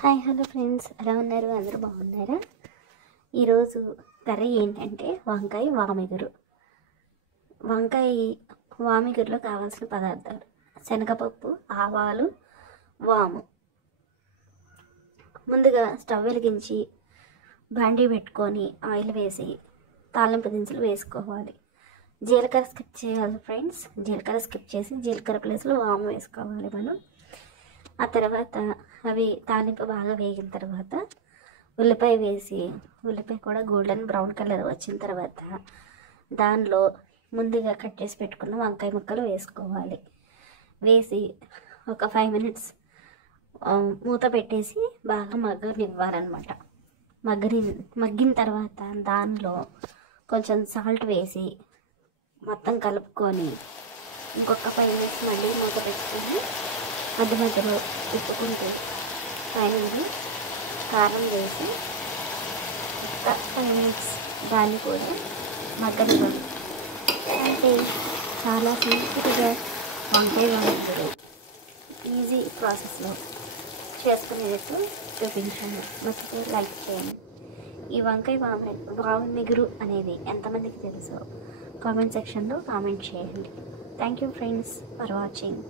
Hi hello friends, ఎలా ఉన్నారు? అందరూ బాగున్నారా? ఈరోజు కర్రీ ఏంటంటే వంకాయ వామిగురు. వంకాయ వామిగురులో కావాల్సిన పదార్థాలు: శనగపప్పు, ఆవాలు, వాము. ముందుగా స్టవ్ వెలిగించి బాండీ పెట్టుకొని ఆయిల్ వేసి తాలింపు దినుసులు వేసుకోవాలి. జీలకర్ర స్కిప్ చేయాలి ఫ్రెండ్స్. జీలకర్ర స్కిప్ చేసి జీలకర్ర ప్లేస్లో వాము వేసుకోవాలి మనం. ఆ తర్వాత అవి తాలింపు బాగా వేగిన తర్వాత ఉల్లిపాయ వేసి, ఉల్లిపాయ కూడా గోల్డెన్ బ్రౌన్ కలర్ వచ్చిన తర్వాత దానిలో ముందుగా కట్ చేసి పెట్టుకున్న వంకాయ ముక్కలు వేసుకోవాలి. వేసి ఒక 5 minutes మూత పెట్టేసి బాగా మగ్గనివ్వాలన్నమాట. మగ్గిన తర్వాత దానిలో కొంచెం సాల్ట్ వేసి మొత్తం కలుపుకొని ఇంకొక 5 minutes మళ్ళీ మూత పెట్టుకొని మధ్య మధ్యలో తిప్పుకుంటూ పైన కారం వేసి ఒక 5 minutes దాన్ని కూడా మగ్గనివ్వాలి. అంటే చాలా సింపుల్గా వంకాయ వామిగురు ఈజీ ప్రాసెస్లో చేసుకునేటట్టు చూపించాను. నచ్చితే లైక్ చేయండి. ఈ వంకాయ వామిగురు అనేది ఎంతమందికి తెలుసో కామెంట్ సెక్షన్లో కామెంట్ చేయండి. Thank you friends for watching.